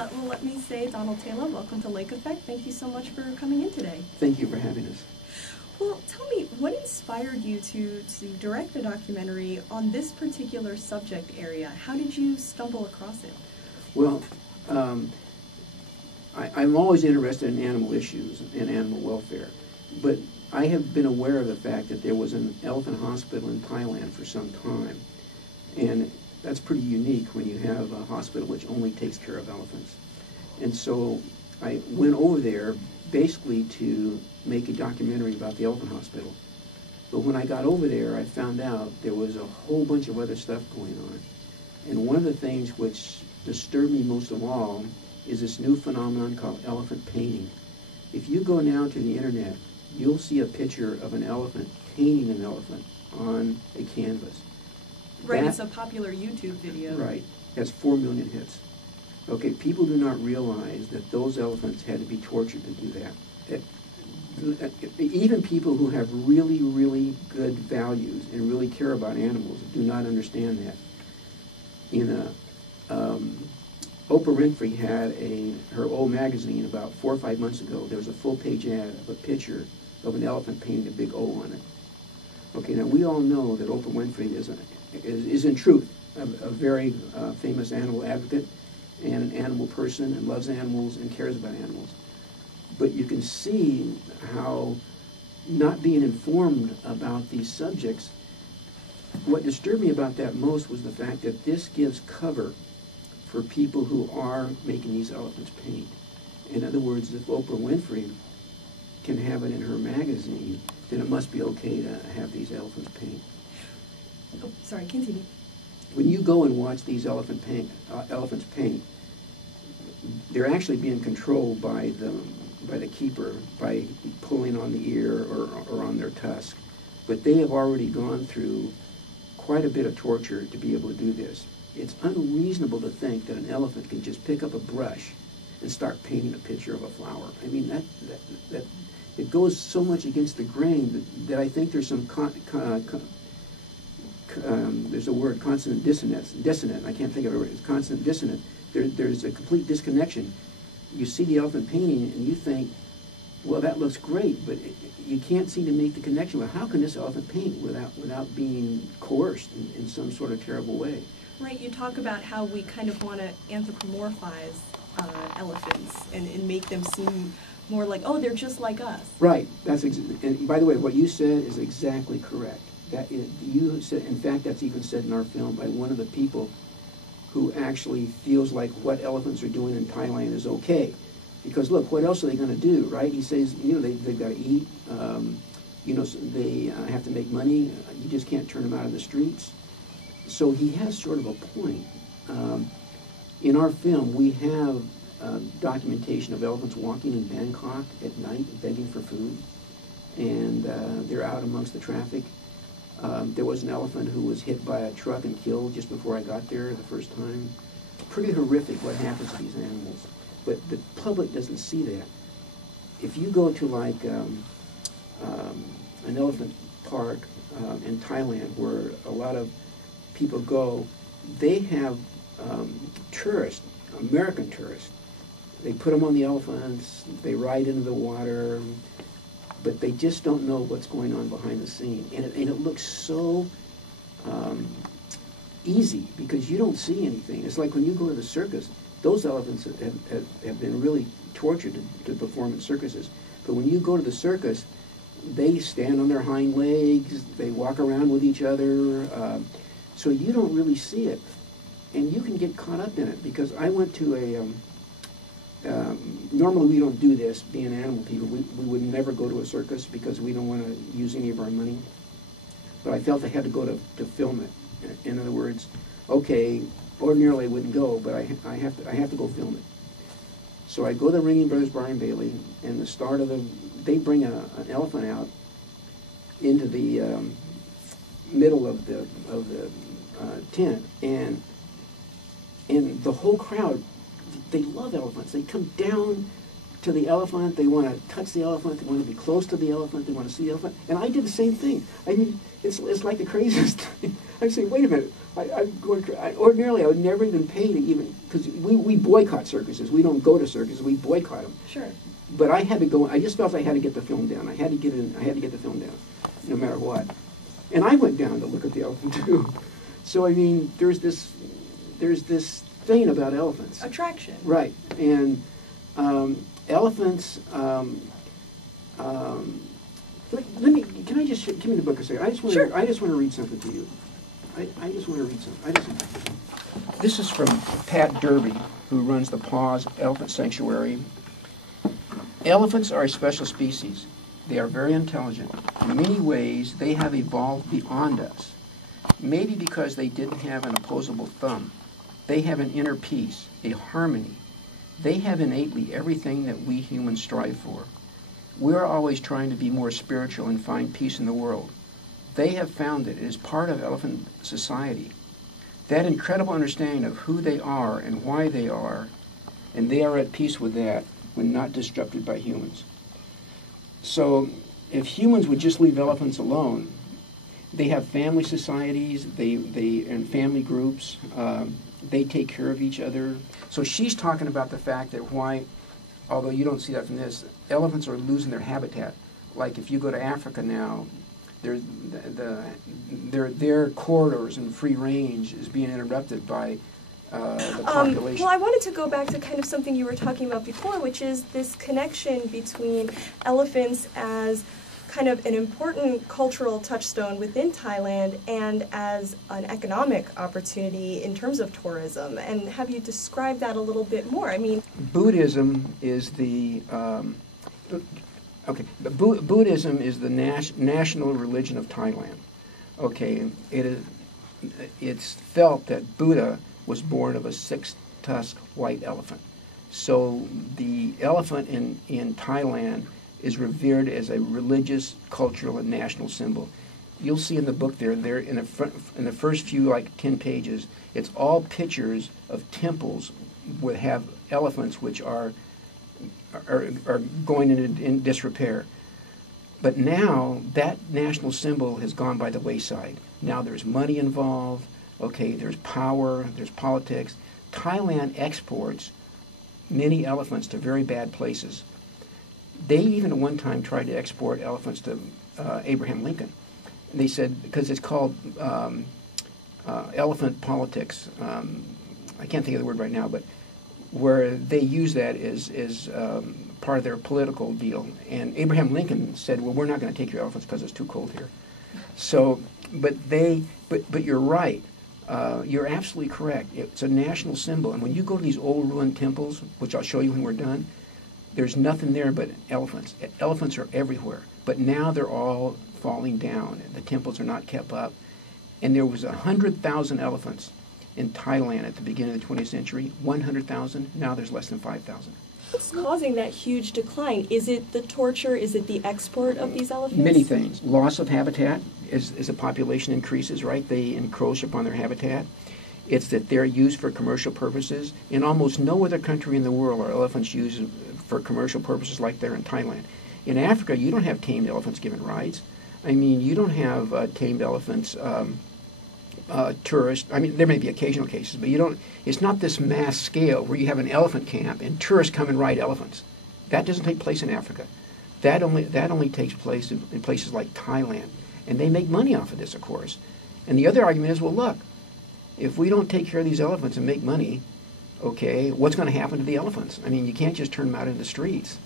Well, let me say, Donald Tayloe, welcome to Lake Effect. Thank you so much for coming in today. Thank you for having us. Well, tell me, what inspired you to direct a documentary on this particular subject area? How did you stumble across it? Well, I'm always interested in animal issues and animal welfare, but I have been aware of the fact that there was an elephant hospital in Thailand for some time, and that's pretty unique when you have a hospital which only takes care of elephants. And so I went over there basically to make a documentary about the elephant hospital. But when I got over there, I found out there was a whole bunch of other stuff going on. And one of the things which disturbed me most of all is this new phenomenon called elephant painting. If you go now to the internet, you'll see a picture of an elephant painting an elephant on a canvas. Right, it's a popular YouTube video. Right, has 4 million hits. Okay, people do not realize that those elephants had to be tortured to do that. Even people who have really, really good values and really care about animals do not understand that. Oprah Winfrey had her old magazine about 4 or 5 months ago. There was a full-page ad of a picture of an elephant painting a big O on it. Okay, now we all know that Oprah Winfrey is in truth a very famous animal advocate and an animal person and loves animals and cares about animals. But you can see how not being informed about these subjects, what disturbed me about that most was the fact that this gives cover for people who are making these elephants paint. In other words, if Oprah Winfrey can have it in her magazine, then it must be okay to have these elephants paint. Oh, sorry, continue. When you go and watch these elephants paint, they're actually being controlled by the keeper by pulling on the ear or on their tusk. But they have already gone through quite a bit of torture to be able to do this. It's unreasonable to think that an elephant can just pick up a brush and start painting a picture of a flower. I mean, that it goes so much against the grain that I think there's some there's a word, consonant dissonant. I can't think of it. It's consonant dissonant. There's a complete disconnection. You see the elephant painting and you think, well, that looks great, but you can't seem to make the connection. Well, how can this elephant paint without being coerced in some sort of terrible way? Right, you talk about how we kind of want to anthropomorphize elephants and make them seem more like, oh, they're just like us. Right. And by the way, what you said is exactly correct. You said, in fact, that's even said in our film by one of the people who actually feels like what elephants are doing in Thailand is okay. Because look, what else are they going to do, right? He says, they've got to eat, so they have to make money. You just can't turn them out of the streets. So he has sort of a point. In our film, we have documentation of elephants walking in Bangkok at night begging for food, and they're out amongst the traffic. There was an elephant who was hit by a truck and killed just before I got there the first time. Pretty horrific what happens to these animals. But the public doesn't see that. If you go to like an elephant park in Thailand where a lot of people go, they have tourists, American tourists. They put them on the elephants, they ride into the water, but they just don't know what's going on behind the scene. And it looks so easy because you don't see anything. It's like when you go to the circus, those elephants have been really tortured to perform in circuses. But when you go to the circus, they stand on their hind legs, they walk around with each other, so you don't really see it. And you can get caught up in it because I went to normally we don't do this, being animal people. We would never go to a circus because we don't want to use any of our money. But I felt I had to go to film it. In other words, okay, ordinarily I wouldn't go, but I have to go film it. So I go to Ringling Brothers Bar and Bailey, and they bring an elephant out into the middle of the tent, and the whole crowd, they love elephants. They come down to the elephant. They want to touch the elephant. They want to be close to the elephant. They want to see the elephant. And I did the same thing. I mean, it's like the craziest thing. I'm saying, wait a minute. Ordinarily, I would never even pay to even, because we boycott circuses. We don't go to circuses. We boycott them. Sure. But I had to go. I just felt I had to get the film down. I had to get it. I had to get the film down, no matter what. And I went down to look at the elephant too. So I mean, there's this thing about elephants. Attraction. Right. And elephants. Let me. Can I just give me the book a second? I just want Sure. to. I just want to read something to you. I just want to read something. This is from Pat Derby, who runs the Paws Elephant Sanctuary. Elephants are a special species. They are very intelligent. In many ways, they have evolved beyond us. Maybe because they didn't have an opposable thumb. They have an inner peace, a harmony. They have innately everything that we humans strive for. We're always trying to be more spiritual and find peace in the world. They have found it. It is part of elephant society. That incredible understanding of who they are and why they are, and they are at peace with that when not disrupted by humans. So if humans would just leave elephants alone, they have family societies, and family groups, they take care of each other. So she's talking about the fact that why, although you don't see that from this, elephants are losing their habitat. Like if you go to Africa now, their corridors and free range is being interrupted by the population. Well, I wanted to go back to kind of something you were talking about before, which is this connection between elephants as kind of an important cultural touchstone within Thailand and as an economic opportunity in terms of tourism. And have you described that a little bit more? I mean, Buddhism is the Buddhism is the national religion of Thailand. Okay, it's felt that Buddha was born of a six-tusked white elephant. So the elephant in Thailand is revered as a religious, cultural, and national symbol. You'll see in the book there in the first few 10 pages, it's all pictures of temples that have elephants which are going in disrepair. But now that national symbol has gone by the wayside. Now there's money involved, okay, there's power, there's politics. Thailand exports many elephants to very bad places. They even at one time tried to export elephants to Abraham Lincoln. They said, because it's called elephant politics, I can't think of the word right now, but where they use that as part of their political deal. And Abraham Lincoln said, well, we're not going to take your elephants because it's too cold here. So, but you're right. You're absolutely correct. It's a national symbol. And when you go to these old ruined temples, which I'll show you when we're done, there's nothing there but elephants. Elephants are everywhere. But now they're all falling down. The temples are not kept up. And there was 100,000 elephants in Thailand at the beginning of the 20th century. 100,000. Now there's less than 5,000. what's causing that huge decline? Is it the torture? Is it the export of these elephants? Many things. Loss of habitat as the population increases, right? They encroach upon their habitat. It's that they're used for commercial purposes. In almost no other country in the world are elephants used for commercial purposes like they're in Thailand. In Africa, you don't have tamed elephants given rides. I mean, you don't have tamed elephants, tourists. I mean, there may be occasional cases, but you don't. It's not this mass scale where you have an elephant camp and tourists come and ride elephants. That doesn't take place in Africa. That only takes place in places like Thailand, and they make money off of this, of course. And the other argument is, well, look, if we don't take care of these elephants and make money, okay, what's going to happen to the elephants? I mean, you can't just turn them out in the streets.